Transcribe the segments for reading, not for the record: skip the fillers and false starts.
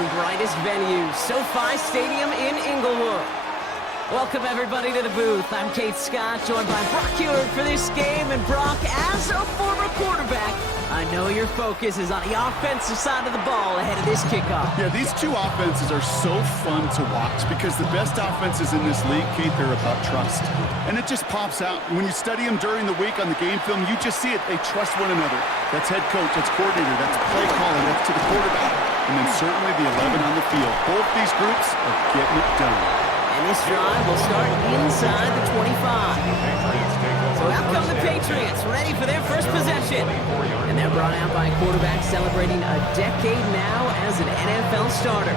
and brightest venue, SoFi Stadium in Inglewood. Welcome, everybody, to the booth. I'm Kate Scott, joined by Brock Ewert for this game. And Brock, as a former quarterback, I know your focus is on the offensive side of the ball ahead of this kickoff. Yeah, these two offenses are so fun to watch because the best offenses in this league, Kate, they're about trust. And it just pops out. When you study them during the week on the game film, you just see it. They trust one another. That's head coach, that's coordinator, that's play calling, that's to the quarterback. And then certainly the 11 on the field. Both these groups are getting it done. And this drive will start inside the 25. So out come the Patriots, ready for their first possession. And they're brought out by a quarterback celebrating a decade now as an NFL starter.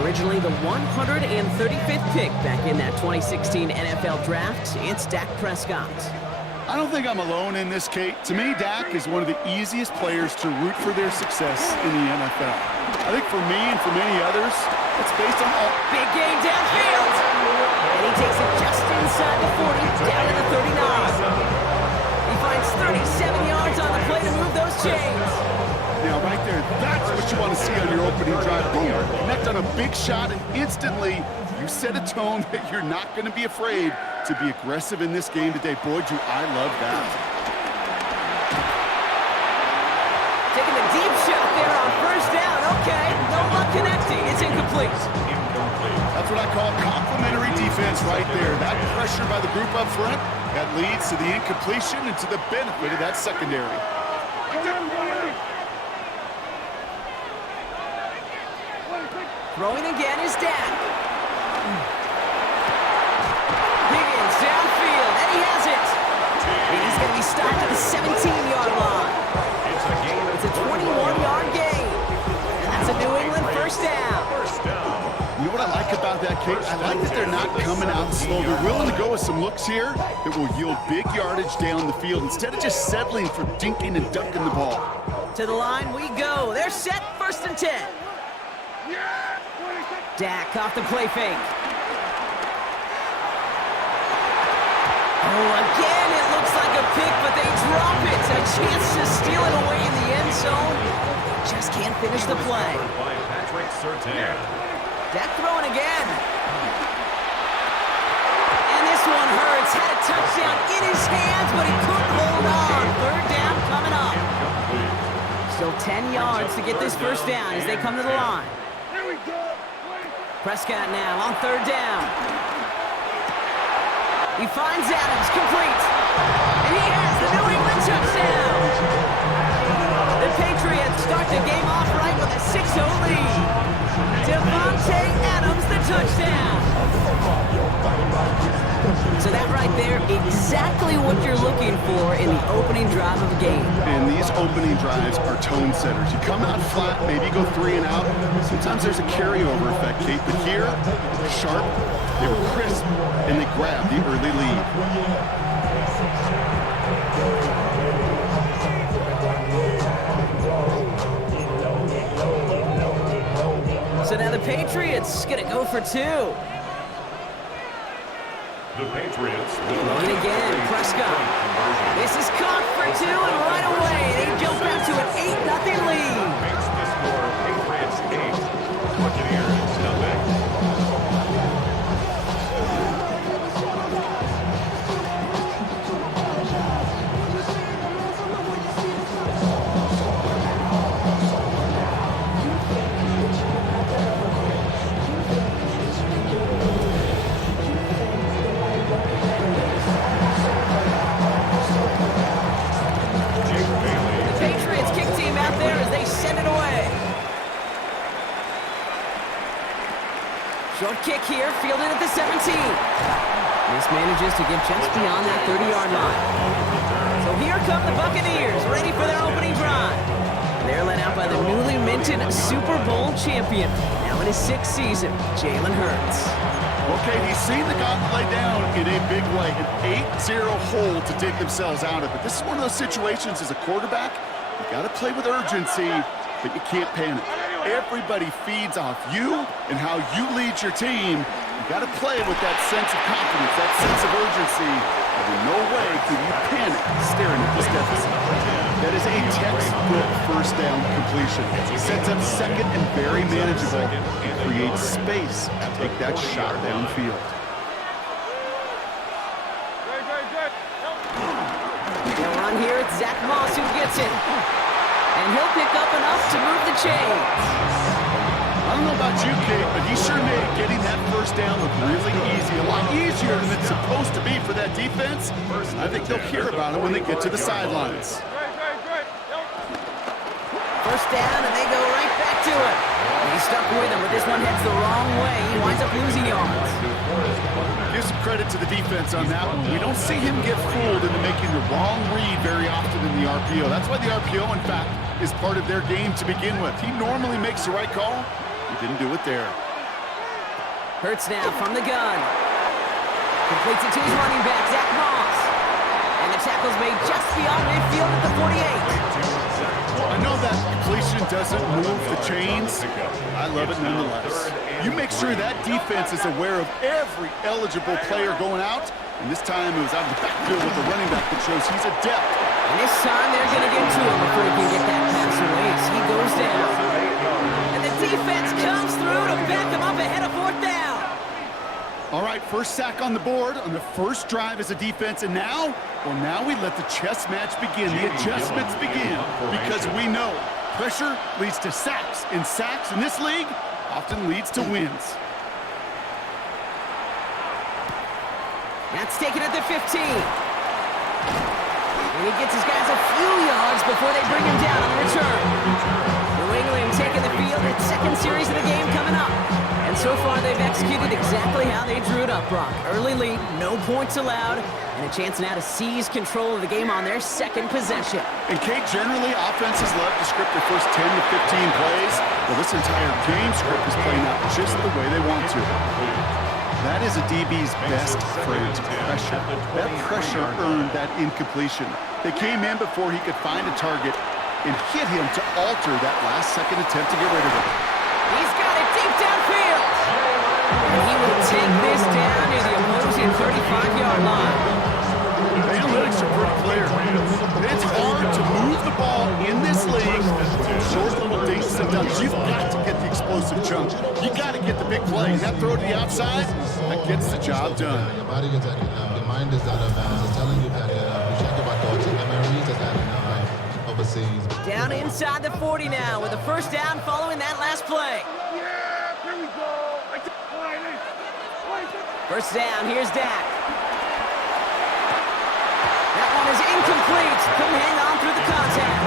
Originally the 135th pick back in that 2016 NFL Draft, it's Dak Prescott. I don't think I'm alone in this, Kate. To me, Dak is one of the easiest players to root for their success in the NFL. I think for me and for many others, it's based on all... Big game downfield. And he takes it just inside the 40, down to the 39. He finds 37 yards on the play to move those chains. Now, right there, that's what you want to see on your opening drive. Boom, connect on a big shot, and instantly you set a tone that you're not going to be afraid to be aggressive in this game today. Boy, do I love that. Taking the deep shot there on first down. Okay, no luck connecting. It's incomplete. That's what I call complimentary defense right there. That pressure by the group up front, that leads to the incompletion and to the benefit of that secondary. Throwing again is Dak. Higgins downfield, and he has it. And he's going to be stopped at the 17-yard line. It's a 21-yard gain. And that's a New England first down. You know what I like about that, Kate? I like that they're not coming out slow. They're willing to go with some looks here that will yield big yardage down the field instead of just settling for dinking and ducking the ball. To the line we go. They're set, 1st and 10. Dak off the play fake. Oh, again, it looks like a pick, but they drop it. A chance to steal it away in the end zone. Just can't finish the play. Dak throwing again. And this one hurts. Had a touchdown in his hands, but he couldn't hold on. 3rd down coming up. Still 10 yards to get this first down as they come to the line. Prescott now on 3rd down. He finds Adams, complete. And he has the New England touchdown. The Patriots start the game off right with a 6-0 lead. Devontae Adams, the touchdown. So that right there, exactly what you're looking for in the opening drive of a game. And these opening drives are tone setters. You come out flat, maybe go 3 and out. Sometimes there's a carryover effect, Kate. But here, they're sharp, they were crisp, and they grab the early lead. So now the Patriots gonna go for 2. The Patriots. And again, Prescott. This is caught for 2, and right away they jump out to an 8-0 lead. Makes the score Patriots 8, Buccaneers 0. Short kick here, fielded at the 17. This manages to get just beyond that 30-yard line. So here come the Buccaneers, ready for their opening drive. They're led out by the newly minted Super Bowl champion, now in his 6th season, Jalen Hurts. Okay, he's seen the gauntlet lay down in a big way, an 8-0 hole to take themselves out of it. This is one of those situations as a quarterback, you got to play with urgency, but you can't panic. Everybody feeds off you and how you lead your team, You got to play with that sense of confidence, that sense of urgency. And in no way can you panic staring at this deficit. That is a textbook first down completion. It sets up second and very manageable and creates space to take that shot downfield. They'll run here. It's Zach Moss who gets it. And he'll pick up enough to move the chains. I don't know about you, Kate, but he sure made getting that first down look really easy. A lot easier than it's supposed to be for that defense. I think they'll hear about it when they get to the sidelines. First down, and they go right back to it. He's stuck with him, but this one heads the wrong way. He winds up losing yards. Give some credit to the defense on that one. We don't see him get fooled into making the wrong read very often in the RPO. That's why the RPO, in fact, is part of their game to begin with. He normally makes the right call. He didn't do it there. Hurts now from the gun. Completes it to his running back, Zach Moss. And the tackle's made just beyond midfield at the 48. I know that completion doesn't move the chains. I love it nonetheless. You make sure that defense is aware of every eligible player going out. And this time it was out of the backfield with the running back that shows he's adept. And this time they're going to get to him before he can get that pass away as he goes down. And the defense comes through to back him up ahead of fourth down. All right, first sack on the board on the first drive as a defense, and now, well, now we let the chess match begin, the adjustments begin, because we know pressure leads to sacks, and sacks in this league often leads to wins. That's taken at the 15. And he gets his guys a few yards before they bring him down on the return. New England taking the field, its second series of the game coming up. And so far, they've executed exactly how they drew it up, Brock. Early lead, no points allowed, and a chance now to seize control of the game on their second possession. And Kate, generally, offenses love to script their first 10 to 15 plays. Well, this entire game script is playing out just the way they want to. That is a DB's best friend, pressure. That pressure earned that incompletion. They came in before he could find a target and hit him to alter that last-second attempt to get rid of it. He's got it deep downfield. And he will take this down near the opposing 35-yard line. The analytics are pretty clear. It's hard to move the ball in this league. Short little dinks sometimes. You've got to get the explosive chunk. You got to get the big play. And that throw to the outside, that gets the job done. Your body is at enough. Your mind is out of bounds. It's telling you that enough. You check about thoughts. Your memories is at enough. Overseas. Down inside the 40 now with a first down following that last play. First down, here's Dak. That one is incomplete. Couldn't hang on through the contact.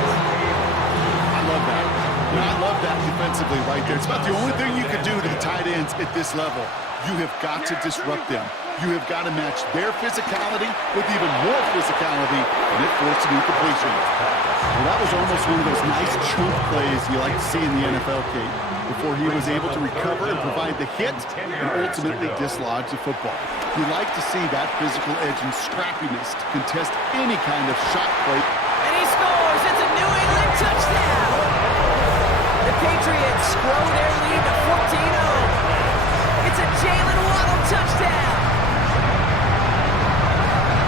I love that. And I love that defensively right there. It's about the only thing you can do to the tight ends at this level. You have got to disrupt them. You have got to match their physicality with even more physicality, and it forced an incompletion. Well, that was almost one of those nice chunk plays you like to see in the NFL, Kate, before he was able to recover and provide the hit and ultimately dislodge the football. You like to see that physical edge and scrappiness to contest any kind of shot play. And he scores. It's a New England touchdown. The Patriots grow their lead to 14-0. It's a Jalen Waddle touchdown.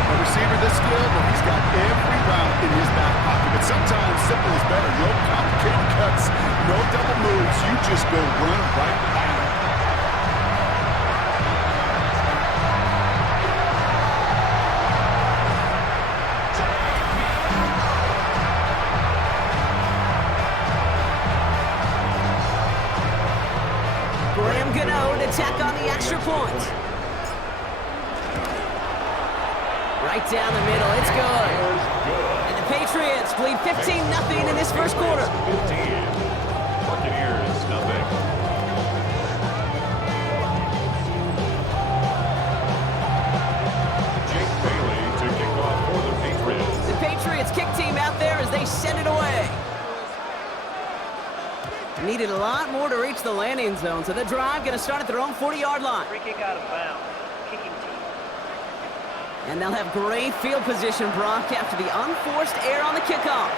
A receiver this skilled, well, he's got every route in his back pocket. But sometimes simple is better. No complicated cuts, no double moves. You just go run right by him. Graham Gano to tack on the extra point. Right down the middle, it's good. And the Patriots lead 15-0 in this first quarter. 15. Buccaneers, nothing. Jake Bailey to kick off for the Patriots. The Patriots kick team out there as they send it away. Needed a lot more to reach the landing zone, so the drive going to start at their own 40-yard line. Free kick out of bounds. Kicking team. And they'll have great field position, Brock, after the unforced error on the kickoff.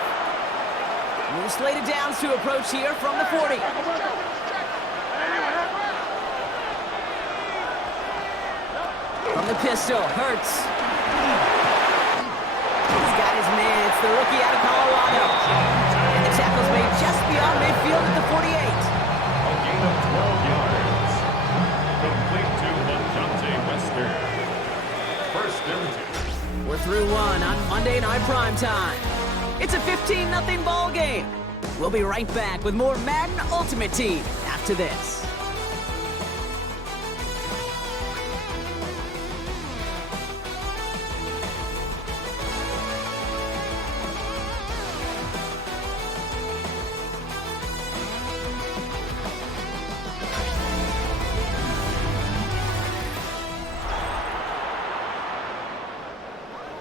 New slated downs to approach here from the 40. From the pistol, Hurts. He's got his man. It's the rookie out of Colorado. And the tackle's made just beyond midfield at the 48. A gain of 12 yards. Complete to Monte Western. First down. We're through one on Monday Night Primetime. It's a 15-0 ball game. We'll be right back with more Madden Ultimate Team after this.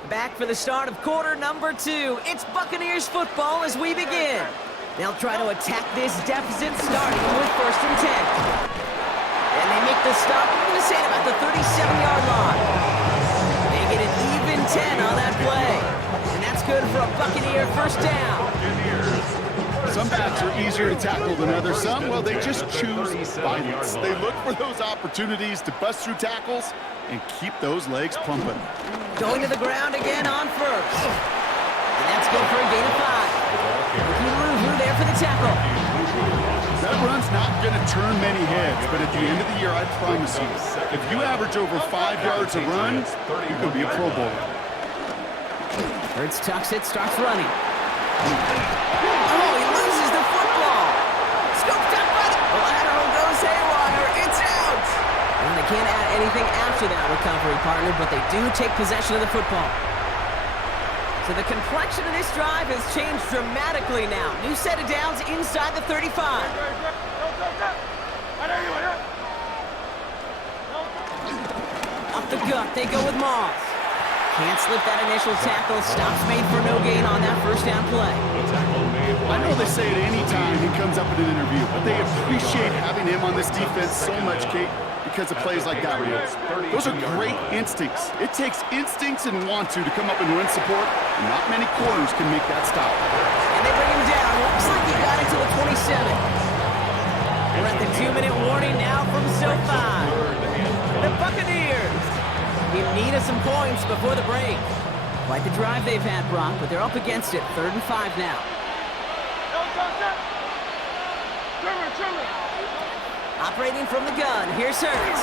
Back for the start of quarter number 2. It's Buccaneers football as we begin. They'll try to attack this deficit starting with 1st and 10. And they make the stop, I'm going to say about the 37-yard line. They get an even 10 on that play. And that's good for a Buccaneer first down. Some backs are easier to tackle than others. Some, well, they just choose violence. They look for those opportunities to bust through tackles and keep those legs pumping. Going to the ground again on first. And that's good for a gain of 5. Rookie there for the tackle. That run's not going to turn many heads, but at the end of the year, I promise you, if you average over 5 yards a run, you could be a Pro Bowler. Hurts tucks it, starts running. Oh, he loses the football. Scooped up by the lateral, goes haywire. It's out. And they can't add anything after that recovery, partner, but they do take possession of the football. So the complexion of this drive has changed dramatically now. New set of downs inside the 35. Up the gut, they go with Moss. Can't slip that initial tackle. Stops made for no gain on that first down play. I know they say it any time he comes up in an interview, but they appreciate having him on this defense so much, Kate, because of plays like that one. Those are great instincts. It takes instincts and want to come up and run support, and not many corners can make that stop. And they bring him down. Looks like he got it to the 27. We're at the 2-minute warning now from SoFi. The Buccaneers in need of some points before the break. Quite the drive they've had, Brock, but they're up against it. 3rd and 5 now. Operating from the gun, here's Hurts.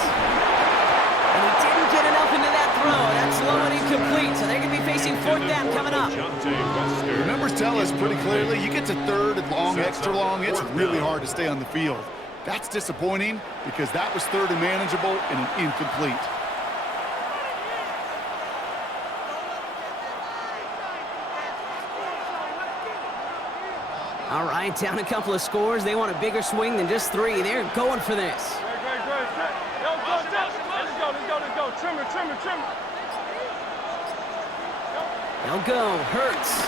And he didn't get enough into that throw. That's low and incomplete, so they're going to be facing 4th down coming up. The numbers tell us pretty clearly, you get to 3rd and long, extra long, it's really hard to stay on the field. That's disappointing because that was 3rd and manageable and an incomplete. All right, down a couple of scores. They want a bigger swing than just 3. They're going for this. Let's go. Trimmer. They'll go. Hurts.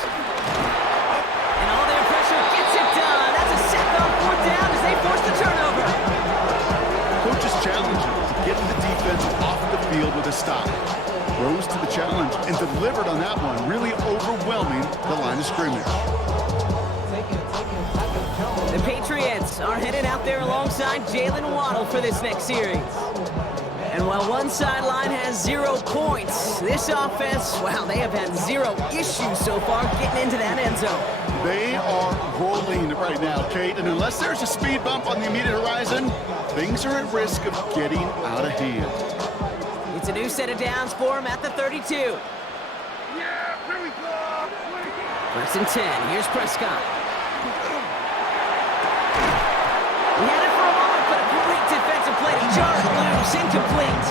And all their pressure gets it done. That's a sack on 4th down as they force the turnover. Coach's challenge to get the defense off the field with a stop. Rose to the challenge and delivered on that one, really overwhelming the line of scrimmage. The Patriots are headed out there alongside Jalen Waddle for this next series. And while one sideline has 0 points, this offense, wow, they have had 0 issues so far getting into that end zone. They are rolling right now, Kate, and unless there's a speed bump on the immediate horizon, things are at risk of getting out of hand. It's a new set of downs for him at the 32. Yeah, here we go. 1st and 10, here's Prescott. He had it for a moment, but a great defensive play to jar it loose, incomplete.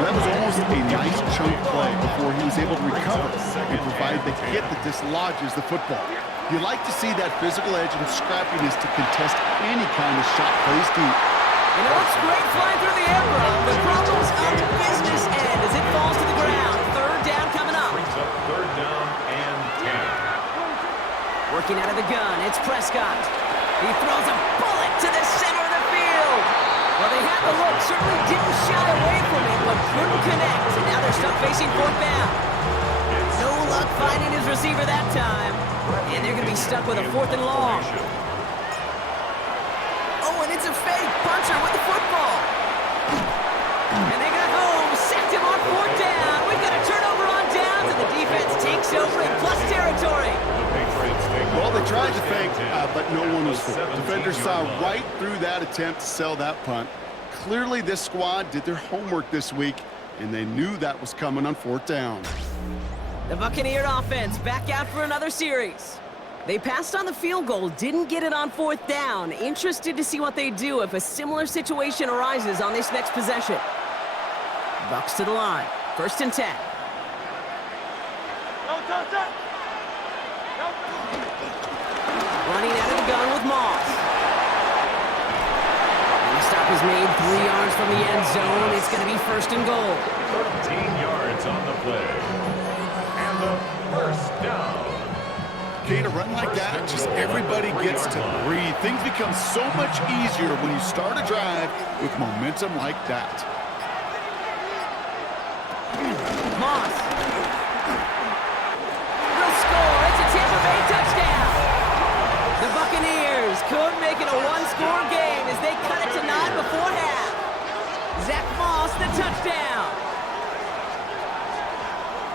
That was almost a nice chunk play before he was able to recover and provide the hit that dislodges the football. You like to see that physical edge and scrappiness to contest any kind of shot plays deep. And it looks great flying through the air, bro. The problem's on the business end as it falls to the ground. 3rd down coming up. Brings up 3rd down and 10. Working out of the gun, it's Prescott. He throws a bullet to the center of the field. Well, they had the look, certainly didn't shy away from it, but couldn't connect. And now they're stuck facing 4th down. No luck finding his receiver that time. And they're going to be stuck with a 4th and long. Oh, and it's a fake puncher with the football. And they got home. territory. The Patriots take Well, they over tried to first and fake, 10 but no one was at the fooled. Defenders saw 17-yard line. right through that attempt to sell that punt. Clearly, this squad did their homework this week, and they knew that was coming on 4th down. The Buccaneer offense back out for another series. They passed on the field goal, didn't get it on 4th down. Interested to see what they do if a similar situation arises on this next possession. Bucks to the line. 1st and 10. Running out of the gun with Moss. And the stop is made 3 yards from the end zone. It's going to be 1st and goal. 13 yards on the play. And the first down. Okay, to run like that, just everybody gets to breathe. Things become so much easier when you start a drive with momentum like that. Moss. Will score. It's a Tampa Bay touchdown. The Buccaneers could make it a one-score game as they cut it to 9 before half. Zach Moss, the touchdown.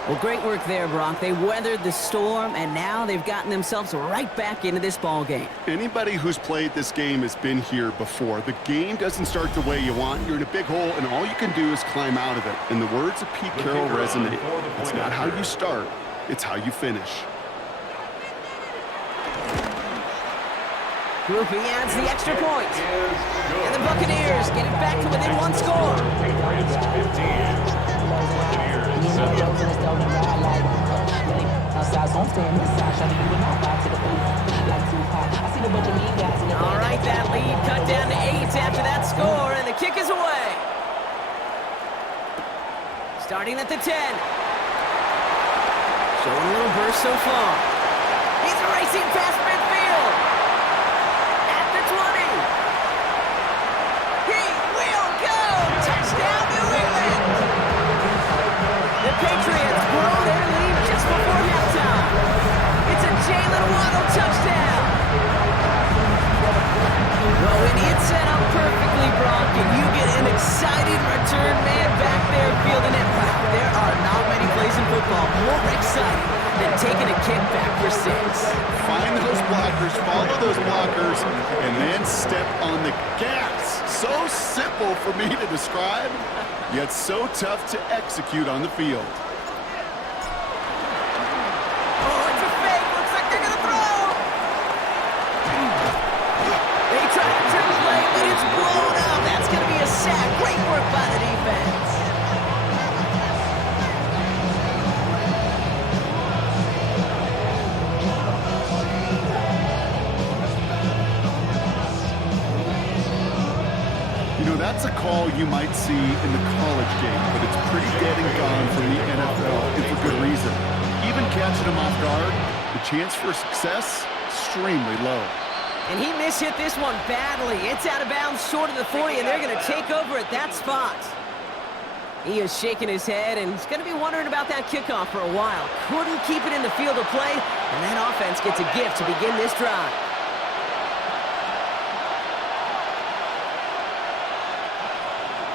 Well, great work there, Brock. They weathered the storm, and now they've gotten themselves right back into this ball game. Anybody who's played this game has been here before. The game doesn't start the way you want. You're in a big hole, and all you can do is climb out of it. And the words of Pete Carroll resonate. It's not how you start, it's how you finish. Groupie adds the extra point. And the Buccaneers get it back to within 1 score. Patriots 15. Buccaneers 7. All right, that lead cut down to 8 after that score, and the kick is away. Starting at the 10. Showing a little burst so far. He's racing past midfield. At the 20. He will go. Touchdown, New England. The Patriots blow their lead just before halftime. It's a Jalen Waddle touchdown. Well, when it's set up perfectly, Brock, and you get an excited return man back there fielding it, wow, there are not many plays in football more exciting than taking a kick back for 6. Find those blockers, follow those blockers, and then step on the gas. So simple for me to describe, yet so tough to execute on the field. Oh, it's a fake. Looks like they're going to throw. They try to turn the play, but it's blown up. That's going to be a sack. Great work by the defense. You know, that's a call you might see in the college game, but it's pretty dead and gone from the NFL, and for good reason. Even catching them off guard, the chance for success, extremely low. And he mishit this one badly. It's out of bounds short of the 40, and they're going to take over at that spot. He is shaking his head, and he's going to be wondering about that kickoff for a while. Couldn't keep it in the field of play, and that offense gets a gift to begin this drive.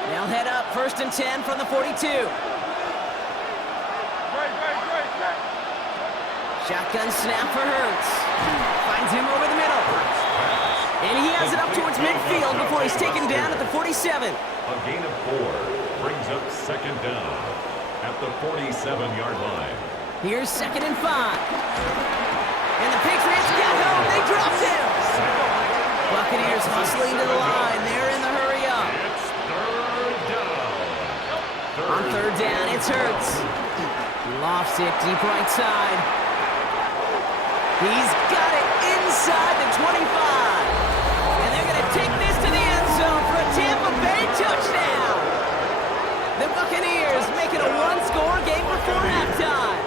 They'll head up 1st and 10 from the 42. Shotgun snap for Hurts. Finds him over the middle. And he has it up towards midfield before he's taken down at the 47. A gain of 4 brings up 2nd down at the 47-yard line. Here's 2nd and 5. And the Patriots get home. They dropped him. Buccaneers hustling to the line. They're in the hurry up. It's 3rd down. On 3rd down, it's Hurts. He lofts it deep right side. He's got it inside the 25. And they're going to take this to the end zone for a Tampa Bay touchdown. The Buccaneers make it a one-score game before halftime.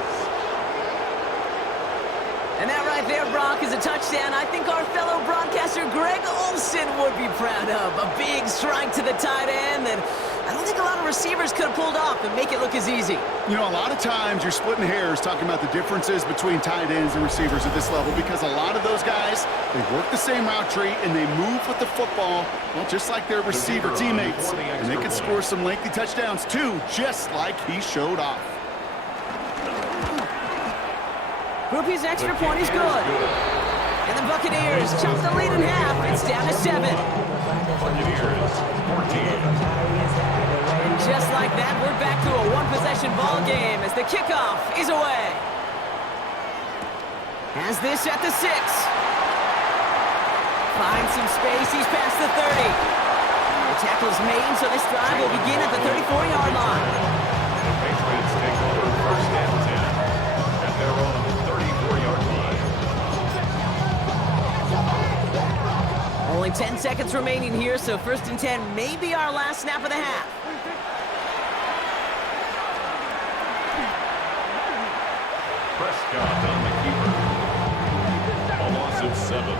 And that right there, Brock, is a touchdown I think our fellow broadcaster Greg Olsen would be proud of. A big strike to the tight end that I don't think a lot of receivers could have pulled off and make it look as easy. You know, a lot of times you're splitting hairs talking about the differences between tight ends and receivers at this level because a lot of those guys, they work the same route tree and they move with the football, well, just like their receiver teammates. And they can score some lengthy touchdowns too, just like he showed off. Groupie's extra point is good. And the Buccaneers chop the lead in half. It's down to 7. Buccaneers, 14. And just like that, we're back to a one-possession ball game as the kickoff is away. Has this at the 6. Finds some space. He's past the 30. The tackle's made, so this drive will begin at the 34-yard line. The Patriots take over first and 10 at their own 34-yard line. Only 10 seconds remaining here, so first and 10 may be our last snap of the half. Prescott on the keeper. A loss of 7.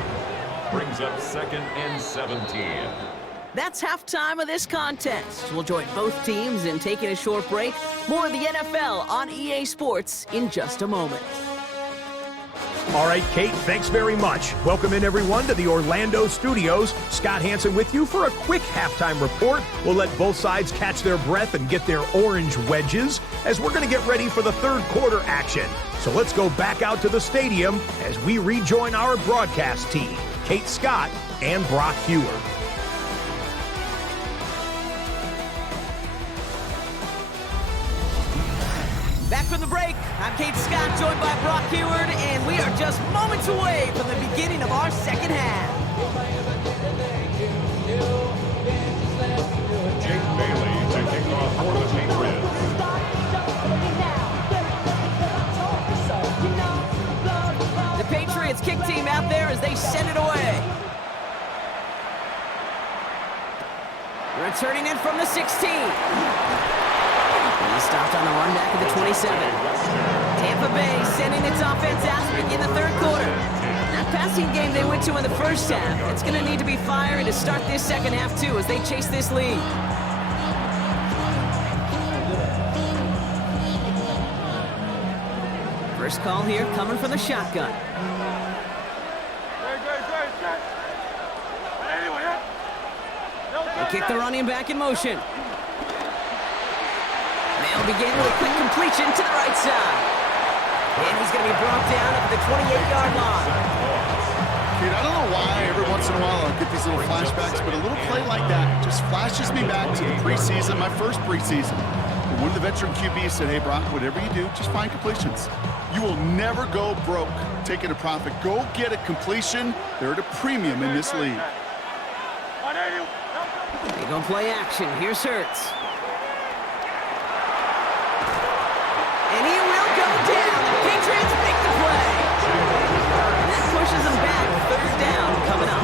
Brings up second and 17. That's halftime of this contest. We'll join both teams in taking a short break. More of the NFL on EA Sports in just a moment. All right, Kate, thanks very much. Welcome in, everyone, to the Orlando studios. Scott Hansen with you for a quick halftime report. We'll let both sides catch their breath and get their orange wedges as we're going to get ready for the third quarter action. So let's go back out to the stadium as we rejoin our broadcast team, Kate Scott and Brock Hewer. Back from the break, I'm Kate Scott, joined by Brock Heward, and we are just moments away from the beginning of our second half. Jake Bailey to kick off for the Patriots. The Patriots kick team out there as they send it away. Returning it from the 16. He stopped on the run back at the 27. Tampa Bay sending its offense out to begin the third quarter. That passing game they went to in the first half, it's going to need to be firing to start this second half too as they chase this lead. First call here coming from the shotgun. They kick the running back in motion. They'll begin with a quick completion to the right side. And he's going to be brought down at the 28-yard line. Dude, I don't know why every once in a while I'll get these little flashbacks, but a little play like that just flashes me back to the preseason, my first preseason. One of the veteran QBs said, hey, Brock, whatever you do, just find completions. You will never go broke taking a profit. Go get a completion. They're at a premium in this league. They go play action. Here's Hurts. And he will go down. The Patriots make the play. And that pushes them back. Third down coming up.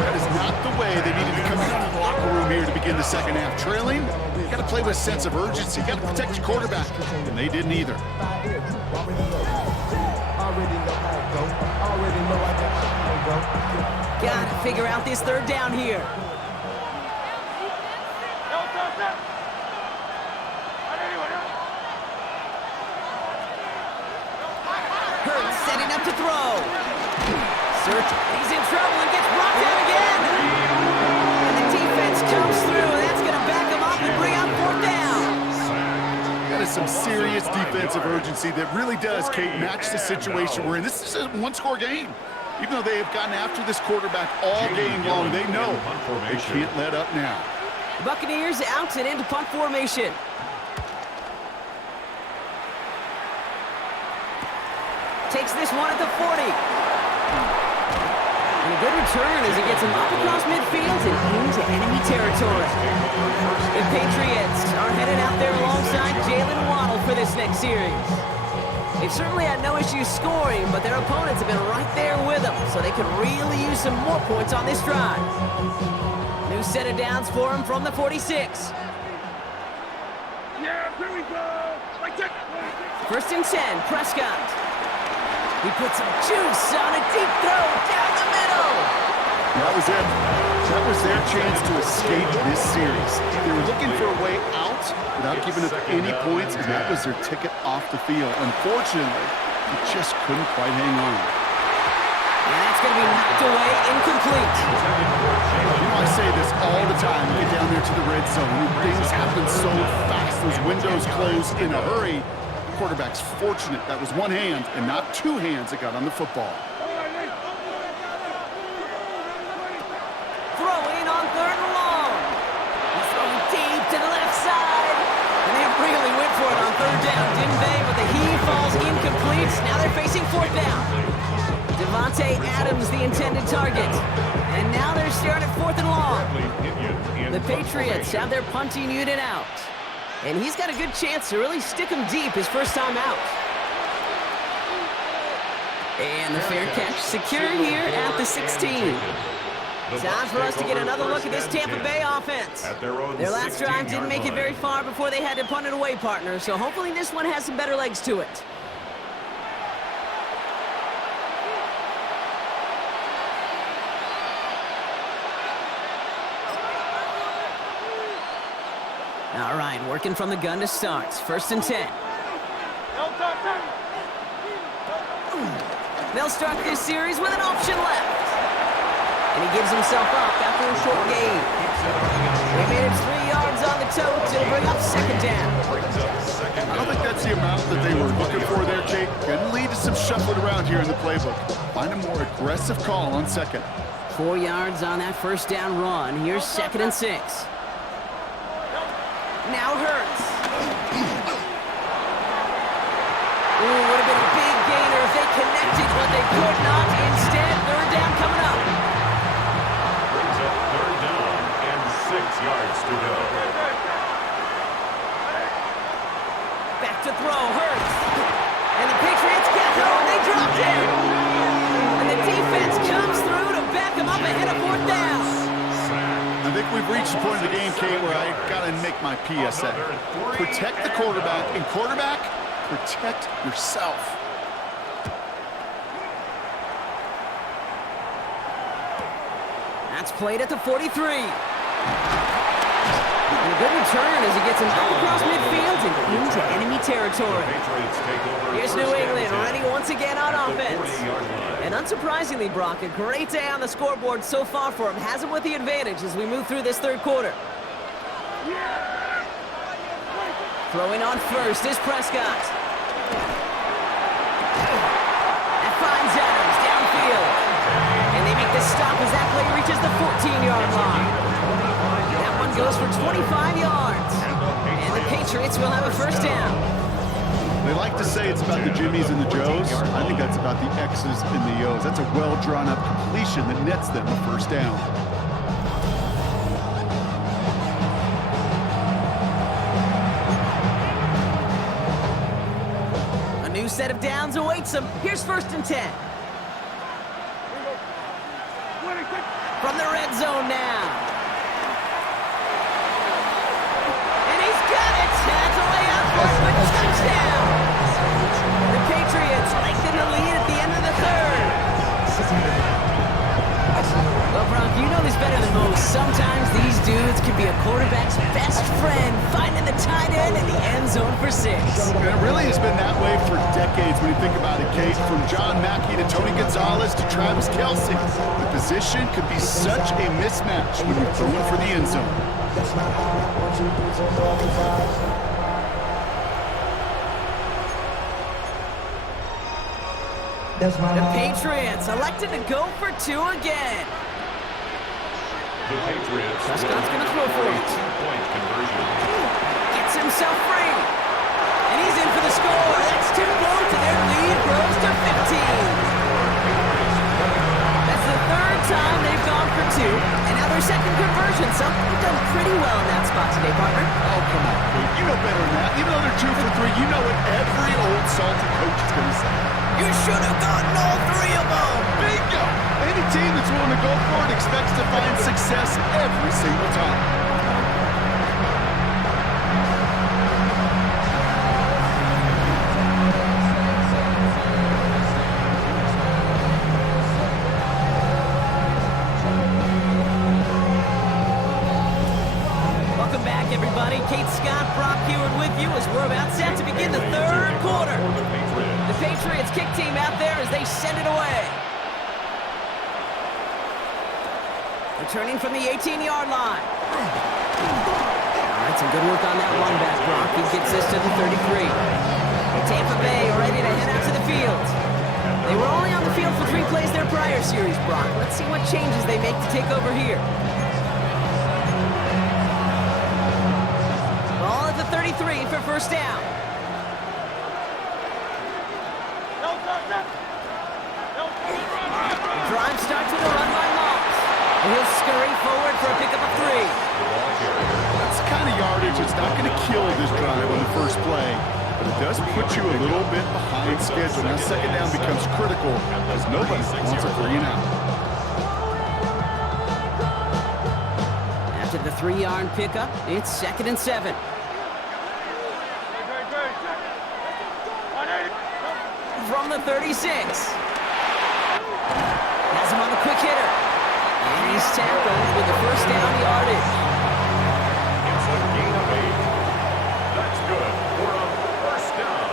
That is not the way they needed to come out of the locker room here to begin the second half. Trailing, you got to play with a sense of urgency. You got to protect your quarterback. And they didn't either. Got to figure out this third down here. Hurts setting up to throw. Search. He's in trouble and gets brought down again. And the defense comes through. That's going to back him up and bring up fourth down. That is some serious defensive urgency that really does, Kate, match the situation we're in. This is a one-score game. Even though they have gotten after this quarterback all game long, they know they can't let up now. Buccaneers out and into punt formation. Takes this one at the 40. And a good return as he gets him up across midfield and into enemy territory. The Patriots are headed out there alongside Jalen Waddle for this next series. They've certainly had no issues scoring, but their opponents have been right there with them, so they can really use some more points on this drive. New set of downs for him from the 46. Yeah, here we go. Like that. First and 10, Prescott. He put some juice on a deep throw down the middle. That was it. That was their chance to escape this series. They were looking for a way out without giving up any points, and that was their ticket off the field. Unfortunately, they just couldn't quite hang on. And that's going to be knocked away, incomplete. You know, I say this all the time. You get down there to the red zone. Things happen so fast. Those windows close in a hurry. quarterback's fortunate that was one hand and not two hands that got on the football. Throwing on 3rd and long. He's throwing deep to the left side. And they really went for it on 3rd down, didn't they? But the heave falls incomplete. Now they're facing 4th down. Devontae Adams, the intended target. And now they're staring at 4th and long. The Patriots have their punting unit out. And he's got a good chance to really stick him deep his first time out. And the fair catch secure here at the 16. Time for us to get another look at this Tampa Bay offense. Their last drive didn't make it very far before they had to punt it away, partner. So hopefully this one has some better legs to it. All right, working from the gun to start. 1st and 10. They'll start this series with an option left. And he gives himself up after a short gain. They made it 3 yards on the tote. It'll bring up 2nd down. I don't think that's the amount that they were looking for there, Kate. Could lead to some shuffling around here in the playbook. Find a more aggressive call on 2nd. 4 yards on that 1st down run. Here's 2nd and 6. Now Hurts. Ooh, would have been a big gainer if they connected, but they could not. Instead, 3rd down coming up. Brings up 3rd down and 6 yards to go. Back to throw, Hurts. And the Patriots get home, and they dropped him. And the defense comes through to back him up ahead of 4th down. I think we've reached the point of the game, Kate, where I gotta make my PSA. Protect the quarterback, and quarterback, protect yourself. That's played at the 43. And a good return as he gets him up across midfield and into enemy territory. Here's New England ready once again on offense. And unsurprisingly, Brock, a great day on the scoreboard so far for him. Has him with the advantage as we move through this 3rd quarter. Throwing on 1st is Prescott. That finds Adams downfield. And they make the stop as that play reaches the 14-yard line. That one goes for 25 yards. And the Patriots will have a 1st down. They like to say it's about the Jimmies and the Joes. I think that's about the X's and the O's. That's a well-drawn-up completion that nets them a 1st down. A new set of downs awaits them. Here's 1st and 10. From the red zone now. And he's got it. That's a way out for a quick touchdown. The Patriots lengthen the lead at the end of the 3rd. Well, Brock, you know this better than most. Sometimes these dudes can be a quarterback's best friend, finding the tight end in the end zone for 6. And it really has been that way for decades when you think about it, Kate. From John Mackey to Tony Gonzalez to Travis Kelce. The position could be such a mismatch when you're throwing for the end zone. The Patriots elected to go for 2 again. The Patriots Prescott's going to throw for it. 2-point conversion. Gets himself free. And he's in for the score. That's 2 points, and their lead grows to 15. That's the 3rd time they've gone for 2, and now their 2nd conversion. So they've done pretty well in that spot today, partner. Oh, come on, Kate. You know better than that. Even though they're 2 for 3, you know what every old salty coach is going to say. You should have gotten all 3 of them. Bingo! Any team that's willing to go for it expects to find success every single time. Welcome back, everybody. Kate Scott, Brock Heward with you as we're about set to begin the 3rd quarter. The Patriots kick team out there as they send it away. Returning from the 18-yard line. All right, some good work on that run back, Brock. He gets this to the 33. Tampa Bay ready to head out to the field. They were only on the field for 3 plays their prior series, Brock. Let's see what changes they make to take over here. Ball at the 33 for first down. The drive starts with a run by Moss. He'll scurry forward for a pickup of 3. That's the kind of yardage that's not going to kill this drive on the first play, but it does put you a little bit behind schedule. Now second down becomes critical as nobody wants a 3 and out. After the 3-yard pickup, it's 2nd and 7. From the 36. Has him on the quick hitter. And he's tackled with the first down yardage. It's a gain of 8. That's good for a first down.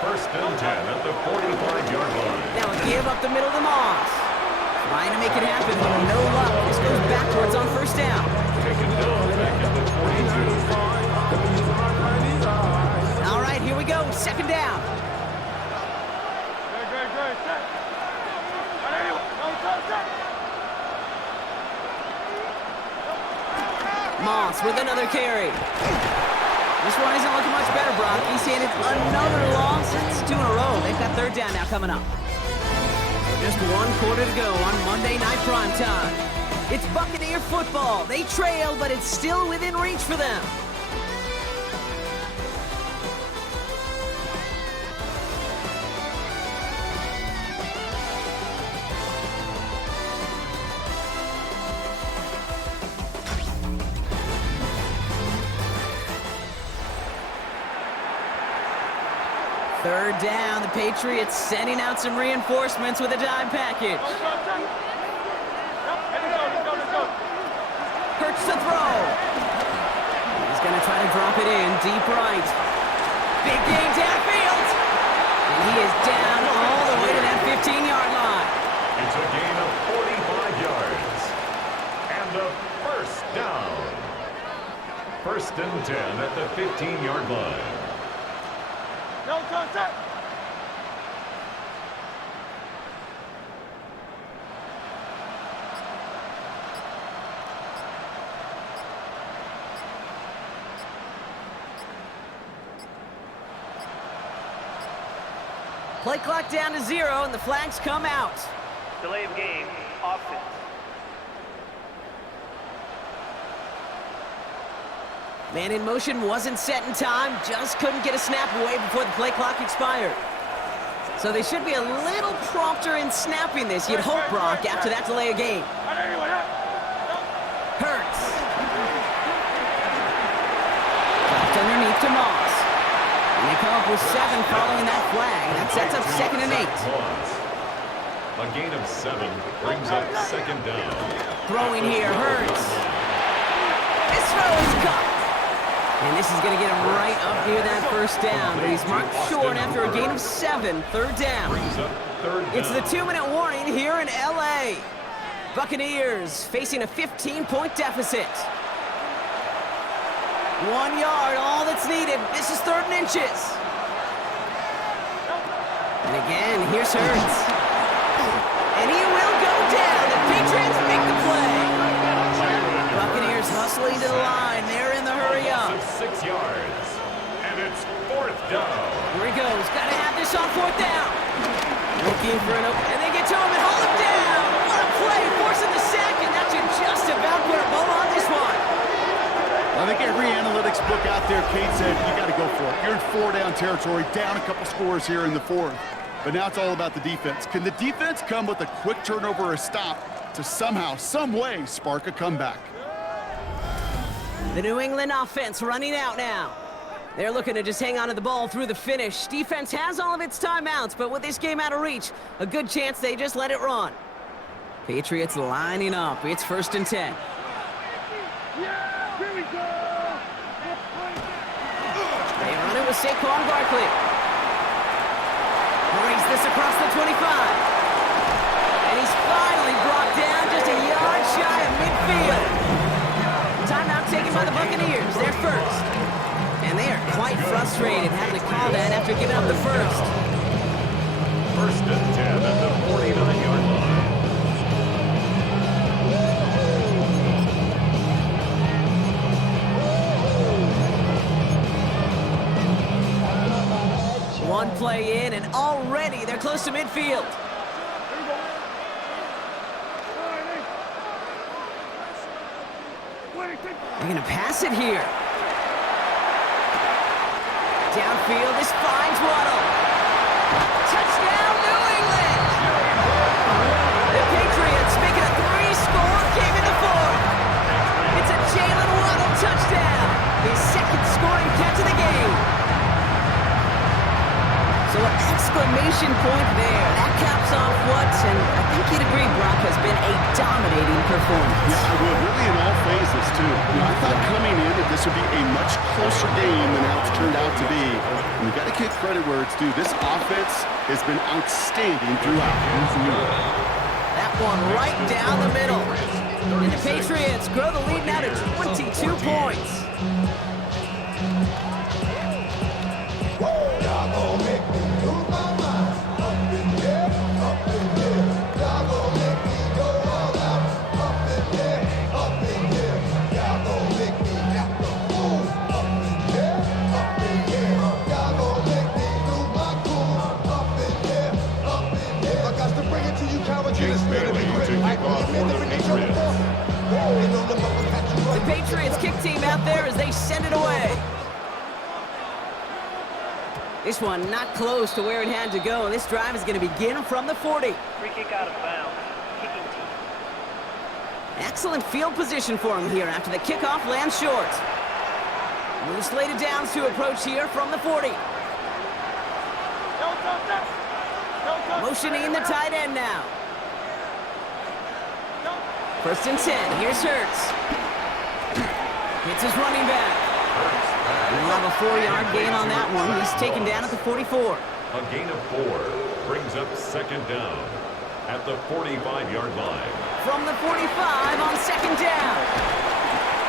First and 10 at the 45-yard line. Now a give up the middle to Moss. Trying to make it happen, but no luck. This goes backwards on first down. Taken down back at the 42. All right, here we go. Second down. Moss with another carry. This one isn't looking much better, Brock. He's handed another loss. It's 2 in a row. They've got third down now coming up. Just 1 quarter to go on Monday Night Primetime. It's Buccaneer football. They trail, but it's still within reach for them. Third down, the Patriots sending out some reinforcements with a dime package. Hurts to throw. He's going to try to drop it in, deep right. Big gain downfield. And he is down all the way to that 15-yard line. It's a gain of 45 yards. And a first down. First and 10 at the 15-yard line. No contact. Play clock down to 0, and the flags come out. Delay of game, offense. Man in motion wasn't set in time, just couldn't get a snap away before the play clock expired. So they should be a little prompter in snapping this, you'd hope, Brock, after that delay of game. Hurts. Dropped underneath to Moss. And they come up with 7 following that flag. That sets up 2nd and 8. A gain of 7 brings up 2nd down. Throwing here, Hurts. This throw is caught. And this is going to get him right up near that first down. But he's marked short after a gain of 7, third down. Brings up 3rd down. It's the 2-minute warning here in L.A. Buccaneers facing a 15-point deficit. 1 yard, all that's needed. This is 3rd and inches. And again, here's Hurts. And he will go down. The Patriots make the play. Buccaneers hustling to the line. They're in the hurry up. 6 yards. And it's 4th down. Here he goes. Got to have this on 4th down. Looking for an open. And they get to him and haul him down. What a play. Forcing the sack. And that should just about put a bow on this one. I think every analytics book out there, Kate said, you got to go for it. You're in 4-down territory, down a couple scores here in the 4th. But now it's all about the defense. Can the defense come with a quick turnover or a stop to somehow, some way, spark a comeback? The New England offense running out now. They're looking to just hang on to the ball through the finish. Defense has all of its timeouts, but with this game out of reach, a good chance they just let it run. Patriots lining up. It's 1st and 10. Yeah, here we go. They run it with Saquon Barkley. Race this across the 25. And he's finally brought down just a yard shy of midfield. Timeout taken by the Buccaneers. They're first. And they are quite frustrated having to call that after giving up the first. First and 10 at the 49-yard line. One play in, and already they're close to midfield. They're going to pass it here. Downfield, this finds Waddle. Touchdown, New England! The Patriots make it a 3-score game in the fourth. It's a Jalen Waddle touchdown, his second scoring catch of the game. So an exclamation point there. That caps off what, and I think you'd agree, Brock, has been a dominating performance. Yeah, I would. Really in all phases, too. I thought coming in that this would be a much closer game than how it's turned out to be. And you got to give credit where it's due. This offense has been outstanding throughout. That one right down the middle. And the Patriots grow the lead now to 22 points. The Patriots kick team out there as they send it away. This one not close to where it had to go. This drive is going to begin from the 40. Free kick out of bounds. Kicking team. Excellent field position for him here after the kickoff lands short. Moves slated downs to approach here from the 40. Motioning the tight end now. First and 10. Here's Hurts. Hits his running back. We'll have a 4-yard gain on that one. He's taken down at the 44. A gain of 4 brings up second down at the 45-yard line. From the 45 on second down.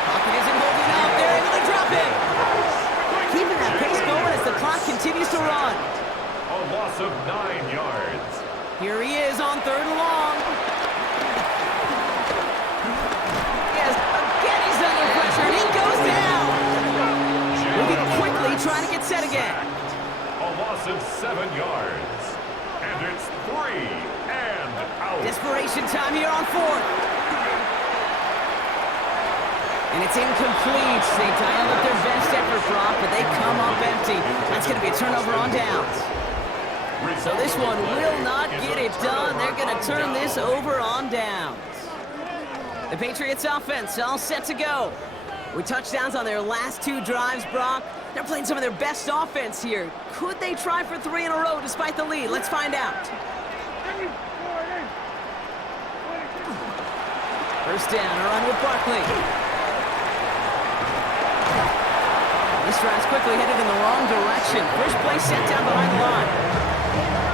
Pocket isn't holding up. They're able to drop it. Keeping that pace going as the clock continues to run. A loss of 9 yards. Here he is on third and long. Yes, again he's under pressure, and he goes down. Moving quickly, trying to get set again. A loss of 7 yards. And it's 3 and out. Desperation time here on fourth. And it's incomplete. They dialed up their best effort, Brock, but they come up empty. That's going to be a turnover on downs. So this one will not get it done. They're going to turn this over on downs. The Patriots offense all set to go. With touchdowns on their last 2 drives, Brock, they're playing some of their best offense here. Could they try for 3 in a row despite the lead? Let's find out. First down, a run with Barkley. This drive's quickly headed in the wrong direction. First play set down behind the line.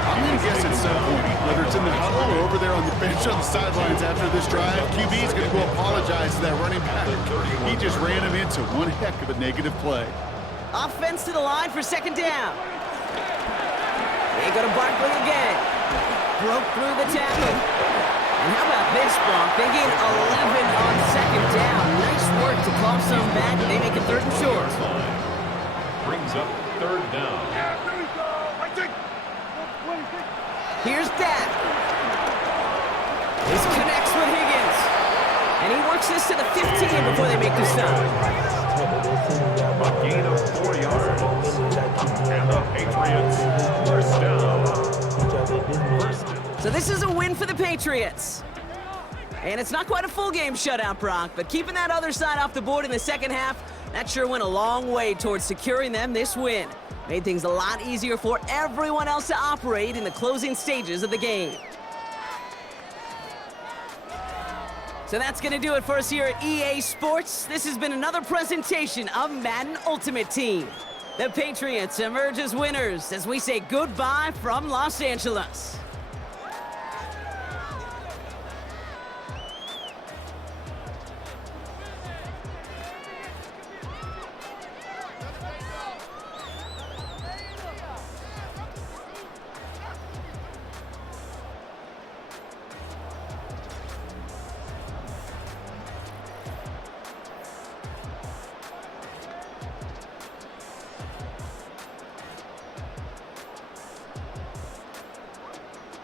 I'm going to guess at some point, whether it's in the huddle or over there on the bench on the sidelines after this drive, QB is going to go apologize to that running back. He just ran him into one heck of a negative play. Offense to the line for second down. They go to Barkley again. Broke through the tackle. And how about this, Brock? They gain 11 on second down. Nice work to claw some back. They make it third and short. Brings up third down. Here's Dak. This connects with Higgins. And he works this to the 15 before they make the stop. A gain of 4 yards. And the Patriots first down. So this is a win for the Patriots. And it's not quite a full game shutout, Brock, but keeping that other side off the board in the second half, that sure went a long way towards securing them this win. Made things a lot easier for everyone else to operate in the closing stages of the game. So that's going to do it for us here at EA Sports. This has been another presentation of Madden Ultimate Team. The Patriots emerge as winners as we say goodbye from Los Angeles.